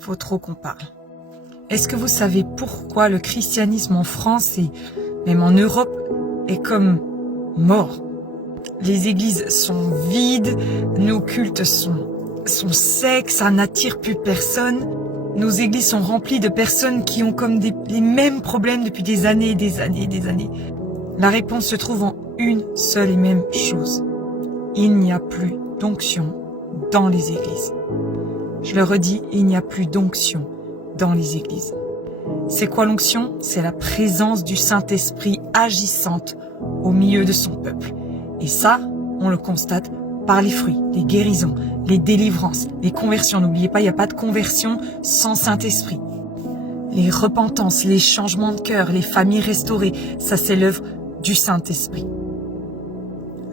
faut trop qu'on parle. Est-ce que vous savez pourquoi le christianisme en France et même en Europe est comme mort? Les églises sont vides, nos cultes sont secs, ça n'attire plus personne. Nos églises sont remplies de personnes qui ont comme les mêmes problèmes depuis des années et des années et des années. La réponse se trouve en une seule et même chose. Il n'y a plus d'onction dans les églises. Je le redis, il n'y a plus d'onction dans les églises. C'est quoi l'onction? C'est la présence du Saint-Esprit agissante au milieu de son peuple. Et ça, on le constate par les fruits, les guérisons, les délivrances, les conversions. N'oubliez pas, il n'y a pas de conversion sans Saint-Esprit. Les repentances, les changements de cœur, les familles restaurées, ça c'est l'œuvre du Saint-Esprit.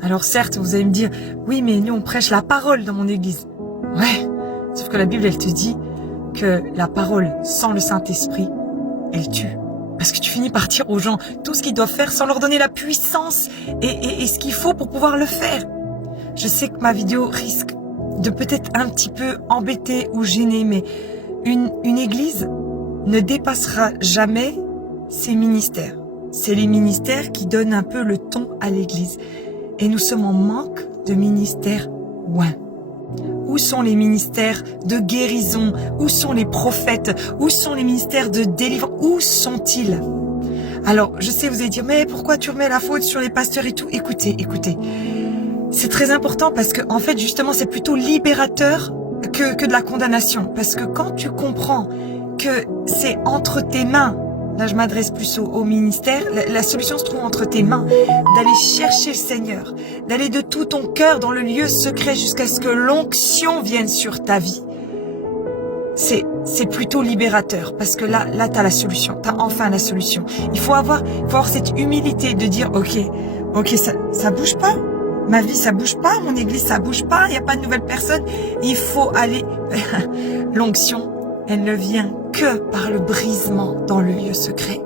Alors certes, vous allez me dire, oui mais nous on prêche la parole dans mon église. Ouais, sauf que la Bible elle te dit que la parole sans le Saint-Esprit, elle tue. Parce que tu finis par dire aux gens tout ce qu'ils doivent faire sans leur donner la puissance et ce qu'il faut pour pouvoir le faire. Je sais que ma vidéo risque de peut-être un petit peu embêter ou gêner, mais une église ne dépassera jamais ses ministères. C'est les ministères qui donnent un peu le ton à l'église. Et nous sommes en manque de ministères ouin. Où sont les ministères de guérison? Où sont les prophètes? Où sont les ministères de délivrance? Où sont-ils? Alors, je sais, vous allez dire, mais pourquoi tu remets la faute sur les pasteurs et tout? Écoutez. C'est très important parce que, en fait, justement, c'est plutôt libérateur que de la condamnation. Parce que quand tu comprends que c'est entre tes mains, là je m'adresse plus au ministère, la solution se trouve entre tes mains, d'aller chercher le Seigneur, d'aller de tout ton cœur dans le lieu secret jusqu'à ce que l'onction vienne sur ta vie. C'est plutôt libérateur parce que là t'as la solution, t'as enfin la solution. Il faut avoir cette humilité de dire ok, ça bouge pas. Ma vie, ça bouge pas. Mon église, ça bouge pas. Il n'y a pas de nouvelles personnes. Il faut aller. L'onction, elle ne vient que par le brisement dans le lieu secret.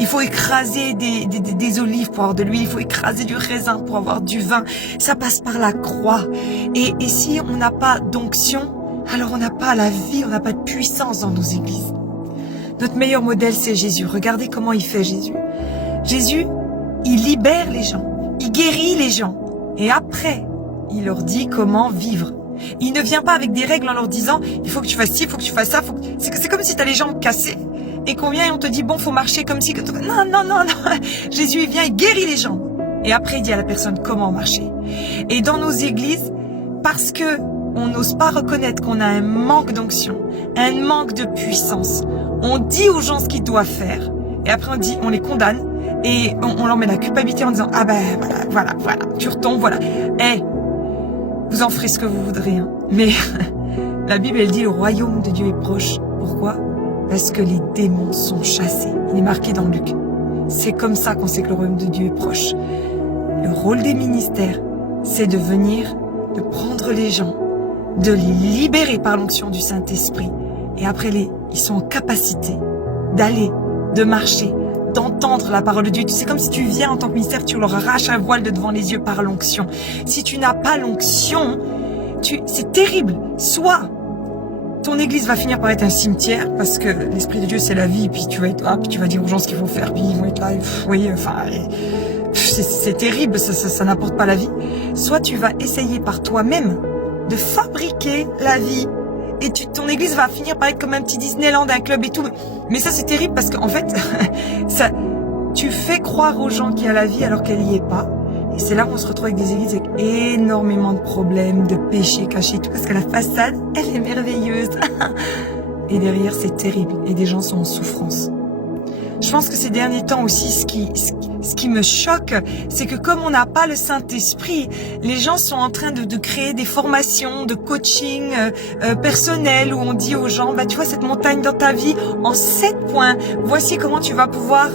Il faut écraser des olives pour avoir de l'huile. Il faut écraser du raisin pour avoir du vin. Ça passe par la croix. Et si on n'a pas d'onction, alors on n'a pas la vie, on n'a pas de puissance dans nos églises. Notre meilleur modèle, c'est Jésus. Regardez comment il fait Jésus. Jésus, il libère les gens. Il guérit les gens. Et après, il leur dit comment vivre. Il ne vient pas avec des règles en leur disant il faut que tu fasses ci, il faut que tu fasses ça. C'est comme si tu as les jambes cassées et qu'on vient et on te dit bon, faut marcher comme ci. Non. Jésus, il vient, il guérit les jambes. Et après, il dit à la personne comment marcher. Et dans nos églises, parce que on n'ose pas reconnaître qu'on a un manque d'onction, un manque de puissance, on dit aux gens ce qu'ils doivent faire. Et après, on les condamne. Et on leur met la culpabilité en disant ah ben voilà, tu retombes, voilà. Vous en ferez ce que vous voudrez, hein. Mais la Bible elle dit le royaume de Dieu est proche. Pourquoi? Parce que les démons sont chassés. Il est marqué dans Luc. C'est comme ça qu'on sait que le royaume de Dieu est proche. Le rôle des ministères, c'est de venir, de prendre les gens, de les libérer par l'onction du Saint-Esprit. Et après ils sont en capacité d'aller, de marcher, d'entendre la parole de Dieu. C'est comme si tu viens en tant que ministère, tu leur arraches un voile de devant les yeux par l'onction. Si tu n'as pas l'onction, c'est terrible. Soit ton église va finir par être un cimetière parce que l'Esprit de Dieu c'est la vie, puis tu vas être là, puis tu vas dire aux gens ce qu'il faut faire, puis ils vont être là, c'est terrible, ça n'apporte pas la vie. Soit tu vas essayer par toi-même de fabriquer la vie. Et ton église va finir par être comme un petit Disneyland, un club et tout. Mais ça, c'est terrible parce qu'en fait, tu fais croire aux gens qu'il y a la vie alors qu'elle n'y est pas. Et c'est là qu'on se retrouve avec des églises avec énormément de problèmes, de péchés cachés et tout. Parce que la façade, elle est merveilleuse. Et derrière, c'est terrible. Et des gens sont en souffrance. Je pense que ces derniers temps aussi, ce qui me choque, c'est que comme on n'a pas le Saint-Esprit, les gens sont en train de créer des formations de coaching personnel où on dit aux gens, tu vois cette montagne dans ta vie en 7 points, voici comment tu vas pouvoir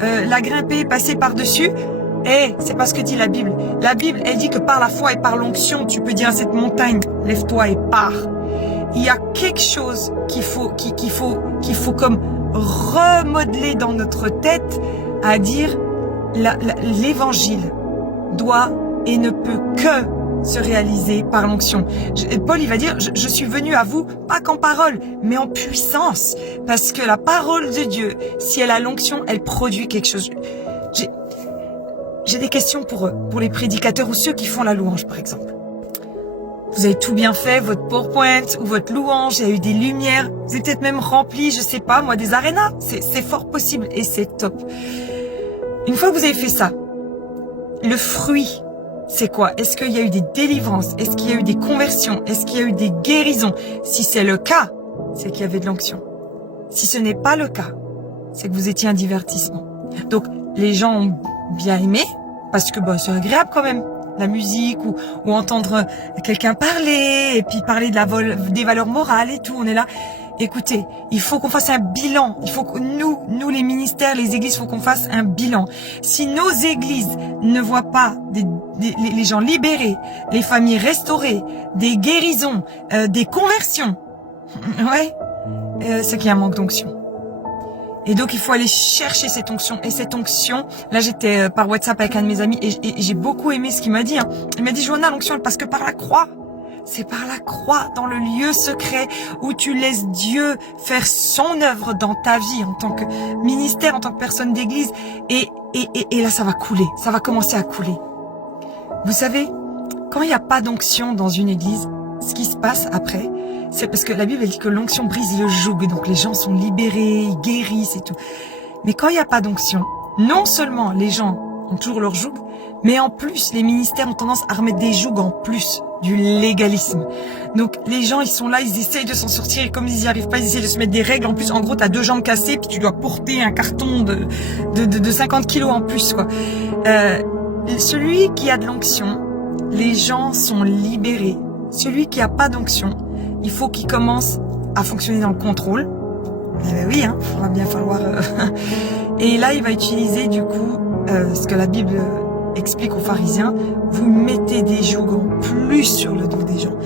la grimper et passer par-dessus. C'est pas ce que dit la Bible. La Bible, elle dit que par la foi et par l'onction, tu peux dire à cette montagne, lève-toi et pars. Il y a quelque chose qu'il faut comme remodeler dans notre tête, à dire l'évangile doit et ne peut que se réaliser par l'onction. Paul, il va dire, je suis venu à vous, pas qu'en parole, mais en puissance. Parce que la parole de Dieu, si elle a l'onction, elle produit quelque chose. J'ai des questions pour les prédicateurs ou ceux qui font la louange, par exemple. Vous avez tout bien fait, votre PowerPoint ou votre louange, il y a eu des lumières, vous avez peut-être même rempli, je sais pas, moi, des arénas. C'est fort possible et c'est top. Une fois que vous avez fait ça, le fruit, c'est quoi? Est-ce qu'il y a eu des délivrances? Est-ce qu'il y a eu des conversions? Est-ce qu'il y a eu des guérisons? Si c'est le cas, c'est qu'il y avait de l'onction. Si ce n'est pas le cas, c'est que vous étiez un divertissement. Donc, les gens ont bien aimé, parce que c'est agréable quand même. La musique ou entendre quelqu'un parler et puis parler des valeurs morales et tout, on est là. Écoutez, il faut qu'on fasse un bilan. Il faut que nous les ministères, les églises, faut qu'on fasse un bilan. Si nos églises ne voient pas les gens libérés, les familles restaurées, des guérisons, des conversions, c'est qu'il y a un manque d'onction. Et donc, il faut aller chercher cette onction. Et cette onction, là, j'étais par WhatsApp avec un de mes amis et j'ai beaucoup aimé ce qu'il m'a dit. Il m'a dit, Johanna, l'onction, parce que par la croix, c'est par la croix, dans le lieu secret, où tu laisses Dieu faire son œuvre dans ta vie, en tant que ministère, en tant que personne d'église. Et là, ça va couler. Ça va commencer à couler. Vous savez, quand il n'y a pas d'onction dans une église, ce qui se passe après, c'est parce que la Bible elle dit que l'onction brise le joug, donc les gens sont libérés, ils guérissent et tout. Mais quand il n'y a pas d'onction, non seulement les gens ont toujours leur joug, mais en plus les ministères ont tendance à remettre des jougs en plus, du légalisme. Donc les gens ils sont là, ils essayent de s'en sortir et comme ils n'y arrivent pas, ils essayent de se mettre des règles. En plus, en gros, t'as 2 jambes cassées puis tu dois porter un carton de 50 kilos en plus, quoi. Celui qui a de l'onction, les gens sont libérés. Celui qui a pas d'onction, il faut qu'il commence à fonctionner dans le contrôle. Eh ben oui, il va bien falloir... Et là, il va utiliser du coup ce que la Bible explique aux pharisiens. Vous mettez des jougs en plus sur le dos des gens.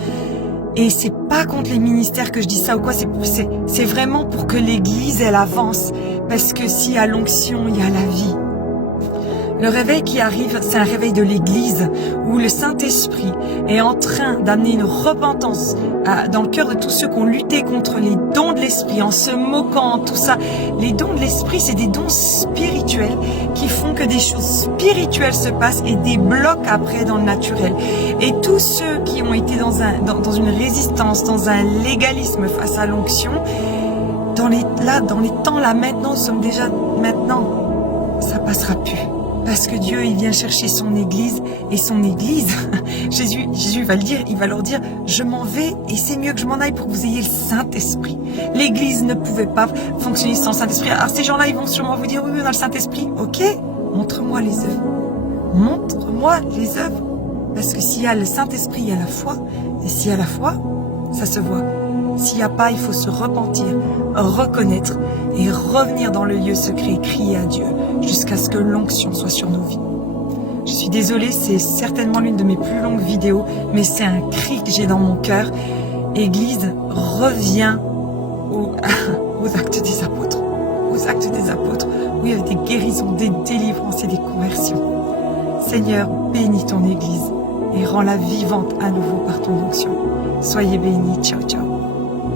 Et c'est pas contre les ministères que je dis ça ou quoi, c'est vraiment pour que l'église, elle avance. Parce que s'il y a l'onction, il y a la vie. Le réveil qui arrive, c'est un réveil de l'Église où le Saint-Esprit est en train d'amener une repentance dans le cœur de tous ceux qui ont lutté contre les dons de l'Esprit, en se moquant, tout ça. Les dons de l'Esprit, c'est des dons spirituels qui font que des choses spirituelles se passent et débloquent après dans le naturel. Et tous ceux qui ont été dans une résistance, dans un légalisme face à l'onction, dans les temps là maintenant, nous sommes déjà maintenant, ça passera plus. Parce que Dieu, il vient chercher son église, et son église, Jésus va le dire, il va leur dire, je m'en vais, et c'est mieux que je m'en aille pour que vous ayez le Saint-Esprit. L'église ne pouvait pas fonctionner sans le Saint-Esprit. Alors ces gens-là, ils vont sûrement vous dire, oui, on a le Saint-Esprit. Ok, montre-moi les œuvres. Montre-moi les œuvres. Parce que s'il y a le Saint-Esprit, il y a la foi. Et s'il y a la foi, ça se voit. S'il n'y a pas, il faut se repentir, reconnaître et revenir dans le lieu secret et crier à Dieu jusqu'à ce que l'onction soit sur nos vies. Je suis désolée, c'est certainement l'une de mes plus longues vidéos, mais c'est un cri que j'ai dans mon cœur. Église, reviens aux actes des apôtres. Aux actes des apôtres, où il y avait des guérisons, des délivrances et des conversions. Seigneur, bénis ton Église et rends-la vivante à nouveau par ton onction. Soyez bénis. Ciao, ciao.